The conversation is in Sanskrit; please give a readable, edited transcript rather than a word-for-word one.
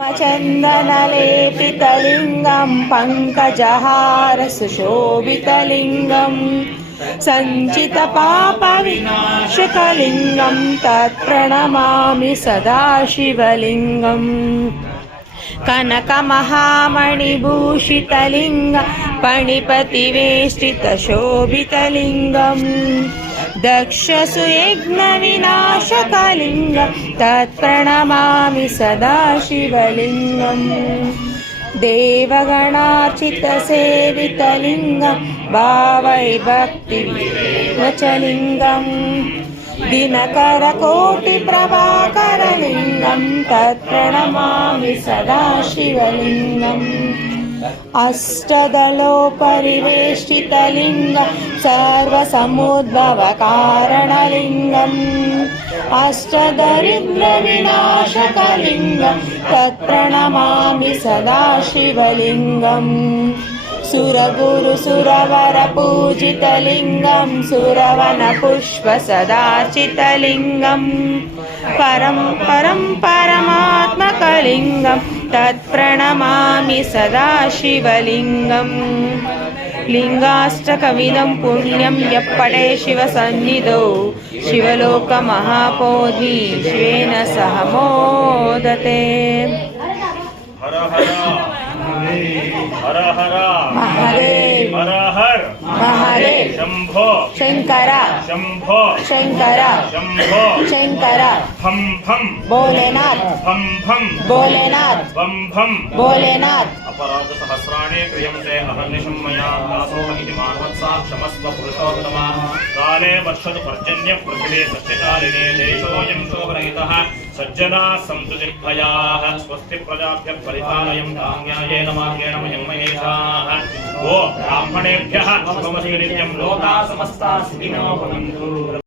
चन्दनलेपितलिङ्गं पङ्कजहार सुशोभितलिङ्गं सञ्चितपापविनाशकलिङ्गं तत्प्रणमामि सदा शिवलिङ्गम् कनकमहामणिभूषितलिङ्गं पणिपतिवेष्टितशोभितलिङ्गम् दक्षसुयज्ञविनाशकलिङ्गं तत्प्रणमामि सदा शिवलिङ्गम् देवगणार्चितसेवितलिङ्गं भावै भक्तिवचलिङ्गम् दिनकरकोटिप्रभाकरलिङ्गं तत्प्रणमामि सदा शिवलिङ्गम् अष्टदलोपरिवेष्टितलिङ्गं सर्वसमुद्भवकारणलिङ्गम् अष्टदरिद्रविनाशकलिङ्गं तत्प्रणमामि सदा शिवलिङ्गम् सुरगुरुसुरवरपूजितलिङ्गं सुरवनपुष्पसदार्चितलिङ्गं परमात्मकलिङ्गं तत्प्रणमामि सदा शिवलिङ्गम् लिङ्गाष्टकमिदं पुण्यं यप्पटे शिवसन्निधौ शिवलोकमहाबोधि शिवेन सह मोदते। हर हर महादेव हर हर महादेव शंभो शंकर शंभो शंकर शंभो शंकर फम फम भोलेनाथ फम फम भोलेनाथ फम फम भोलेनाथ अपराध सहस्राणि क्रियन्ते अहर्निशं मया दासो इति मानवत्सा क्षमस्व पुरुषोत्तमा काले वर्षतु पर्जन्य पृथिवी सत्यकालिने देशोऽयं शोभरहितः सज्जनाः सन्तु निर्भयाः स्वस्ति प्रजाभ्यः परिपालयन्तां न्यायेन मार्गेण वयं महेशाः वो ब्राह्मणेभ्यः शुभमस्तु नित्यं लोकाः समस्ताः सुखिनो भवन्तु।